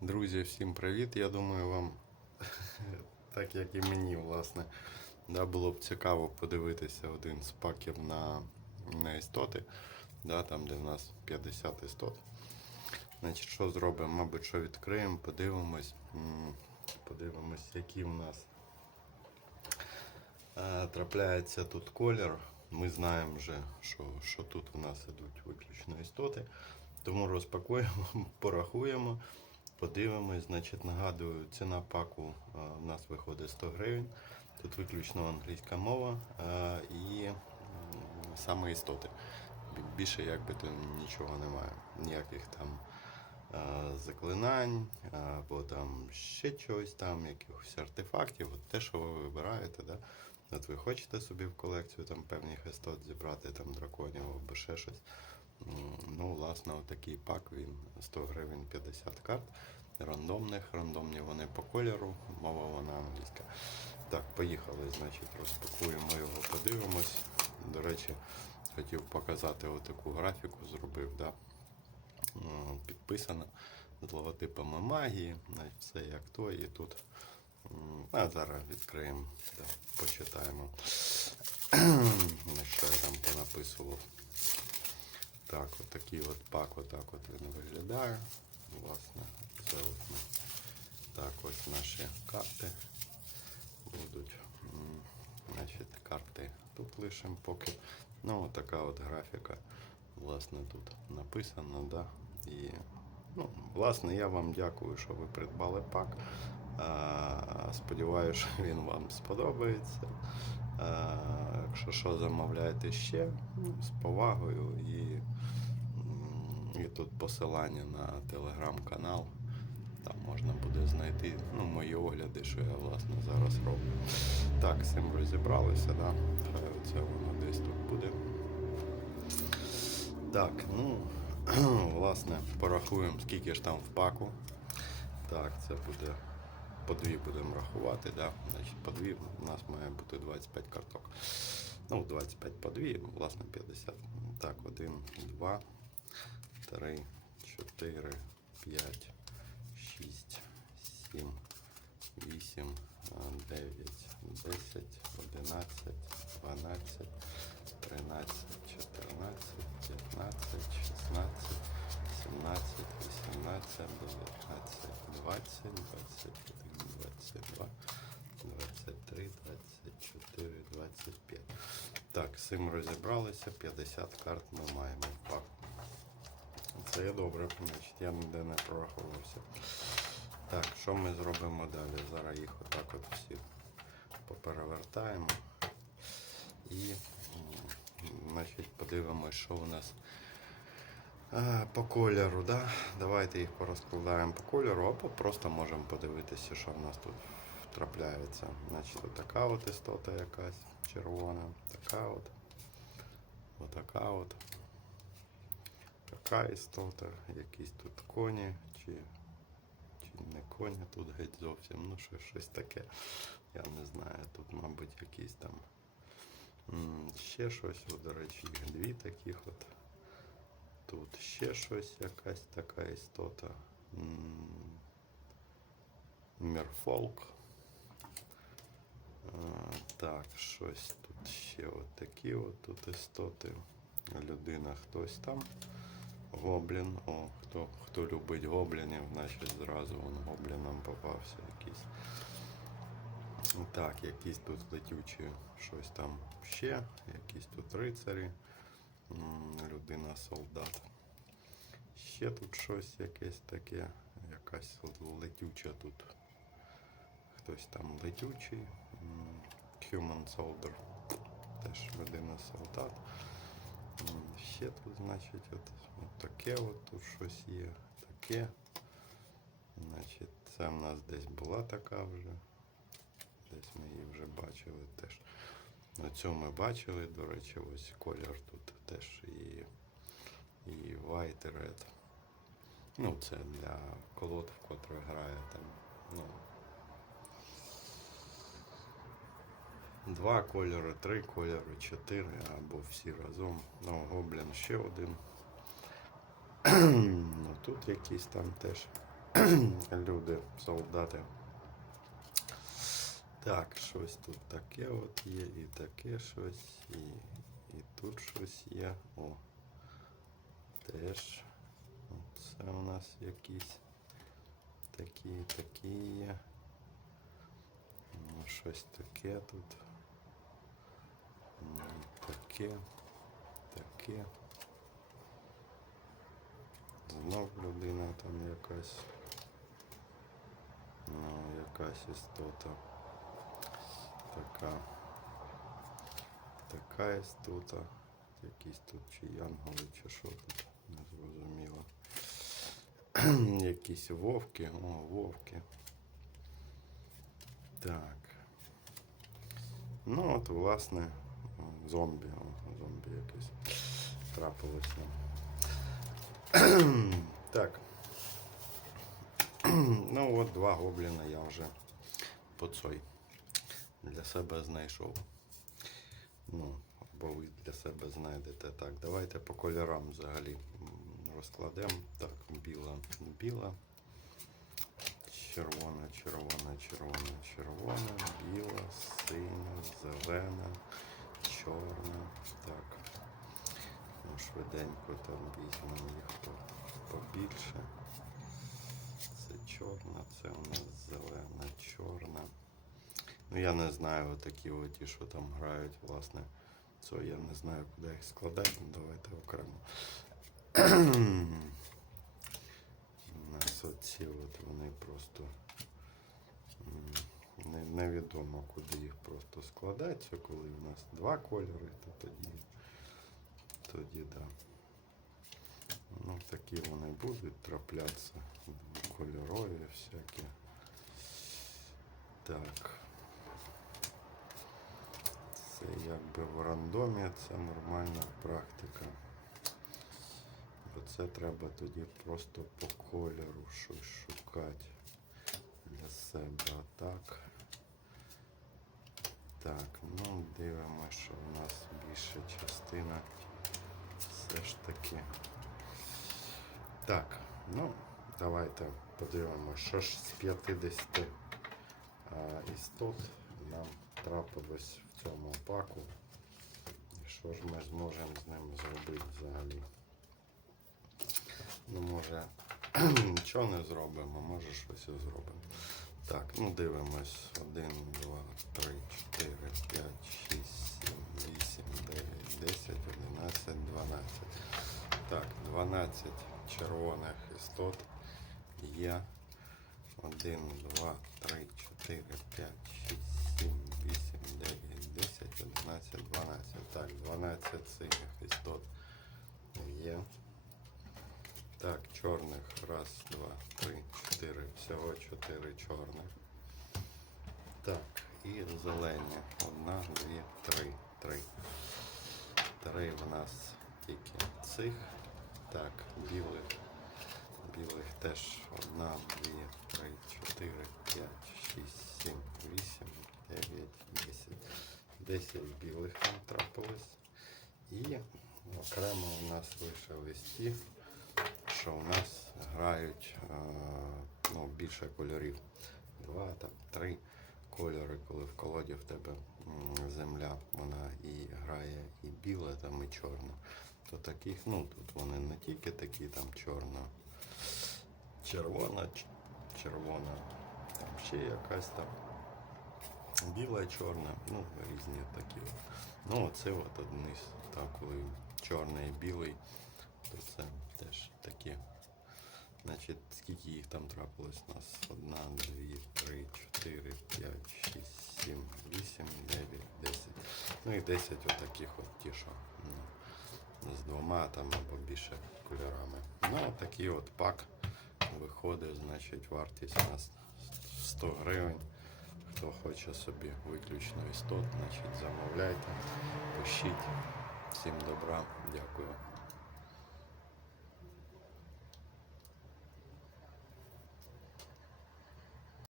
Друзі, всім привіт. Я думаю, вам, так як і мені, власне, да, було б цікаво подивитися один з паків на, на істоти, да, там, де в нас 50 істот. Значить, що зробимо? Мабуть, що відкриємо, подивимось, подивимось, які в нас е, трапляється тут колір. Ми знаємо вже, що, що тут у нас ідуть виключно істоти. Тому розпакуємо, порахуємо, подивимось. Значить, нагадую, ціна паку е, у нас виходить 100 гривень. Тут виключно англійська мова е, і саме істоти. Більше якби то нічого немає. Ніяких там е, заклинань або там ще чогось там, якихось артефактів. От те, що ви вибираєте, да? От ви хочете собі в колекцію там певних істот зібрати, там драконів або ще щось. Ну, власне, отакий пак, він 100 гривень 50 карт. Рандомних, рандомні вони по кольору, мова вона англійська. Так, поїхали, значить, розпакуємо його, подивимось. До речі, хотів показати отаку графіку, зробив, да? М, підписано з логотипами магії, все як то, і тут. А зараз відкриємо, да, почитаємо. Що я там понаписував. Так, от такий от пак, отак от він виглядає. Власне, це от ми. Так, ось наші карти будуть. Значить, карти тут лишимо поки. Ну, така от графіка. Власне, тут написано, да. І, ну, власне, я вам дякую, що ви придбали пак. Сподіваюся, що він вам сподобається. Якщо що, замовляйте ще з повагою і, і тут посилання на телеграм-канал. Там можна буде знайти ну, мої огляди, що я власне зараз роблю. Так, з цим розібралися, да? Хай оце воно десь тут буде. Так, ну, власне, порахуємо, скільки ж там в паку. Так, це буде по дві будемо рахувати, да? Значить, по дві у нас має бути 25 карток. Ну, 25 по дві, власне, 50. Так, 1, 2, 3, 4, 5, 6, 7, 8, 9, 10, 11, 12, 13, 14, 15, 16, 17, 18, 19, Так, з цим розібралися, 50 карт ми маємо в пак. Це є добре, значить я ніде не прорахувався. Так, що ми зробимо далі? Зараз їх отак от всі поперевертаємо. І значить, подивимось, що у нас а, по кольору. Да? Давайте їх порозкладаємо по кольору, або просто можемо подивитися, що в нас тут трапляється. Значить, отака от істота якась червона, така от, отака от. Така істота, якісь тут коні, чи, чи не коні, тут геть зовсім, ну що, щось таке. Я не знаю, тут, мабуть, якісь там ще щось, от, до речі, дві таких от. Тут ще щось, якась така істота. М, Мірфолк. Е, Так, щось тут ще от такі от тут істоти. Людина хтось там. Гоблін. О, хто, хто любить гоблінів, значить зразу он гоблінам попався якийсь. Так, якісь тут летючі щось там ще, якісь тут рицарі, людина солдат. Ще тут щось якесь таке, якась летюча тут. Хтось там летючий. Human Soldier. Теж людина солдат. Ще тут, значить, от, от таке от тут щось є. Таке. Значить, це в нас десь була така вже. Десь ми її вже бачили теж. Цьому ми бачили, до речі, ось колір тут теж і, і white red. Ну, це для колод, в котрі грає там. Ну, Два кольори, три кольори, чотири або всі разом. Ну, гоблін ще один. ну тут якийсь там теж люди, солдати. Так, щось тут таке от є, і таке щось, і, і тут щось є. О. Теж. Це у нас якісь такі, такі є. Ну, щось таке тут. Таке, таке. Знов людина там якась. Ну, якась істота. Така. Така істота. Якісь тут чи янголи, чи що тут, не зрозуміло. Якісь вовки, о, вовки. Так. Ну, от, власне, зомбі, о, зомбі якесь трапилось нам. Так. Ну от два гобліна я вже по цой для себе знайшов. Ну, або ви для себе знайдете. Так, давайте по кольорам взагалі розкладемо. Так, біла, біла, червона, червона, червона, червона, біла, синя, зелена, чорна. Так. Ну, швиденько там візьмемо їх побільше. Це чорна, це у нас зелена, чорна. Ну я не знаю, такі от ті, що там грають, власне. Це я не знаю, куди їх складати, давайте окремо. У нас оці от вони просто не, невідомо, куди їх просто складати. Коли у нас два кольори, то тоді, тоді да. Ну, такі вони будуть траплятися. Кольорові всякі. Так. Це якби в рандомі, це нормальна практика. Бо це треба тоді просто по кольору щось шукати для себе. А так. Так, ну дивимося, що в нас більша частина все ж таки. Так, ну, давайте подивимося, що ж з 50 а, істот нам трапилось в цьому паку. І що ж ми зможемо з ним зробити взагалі? Ну, може, нічого не зробимо, може щось і зробимо. Так, ну дивимось. 1, 2, 3, 4, 5, 6, 7, 8, 9, 10, 11, 12. Так, 12 червоних істот є. 1, 2, 3, 4, 5, 6, 7, 8, 9, 10, 11, 12. Так, 12 синіх істот є. Так, чорних. Раз, два, три, чотири. Всього чотири чорних. Так, і зелені. Одна, дві, три. Три. Три в нас тільки цих. Так, білих. Білих теж одна, дві, три, чотири, п'ять, шість, сім, вісім, дев'ять, десять. Десять білих нам трапилось. І окремо у нас лише листі, що у нас грають е, ну, більше кольорів. Два, там, три кольори, коли в колоді в тебе земля, вона і грає і біла, там, і чорна. То таких, ну тут вони не тільки такі, там чорна, червона, червона, там ще якась там біла, чорна, ну різні такі. Ну це от одні так, коли чорний і білий, то це теж такі. Значить, скільки їх там трапилось у нас? Одна, дві, три, чотири, п'ять, шість, сім, вісім, дев'ять, десять. Ну і десять отаких от ті, що ну, з двома там або більше кольорами. Ну, такий от пак виходить, значить, вартість у нас 100 гривень. Хто хоче собі виключно істот, значить замовляйте, пишіть. Всім добра, дякую.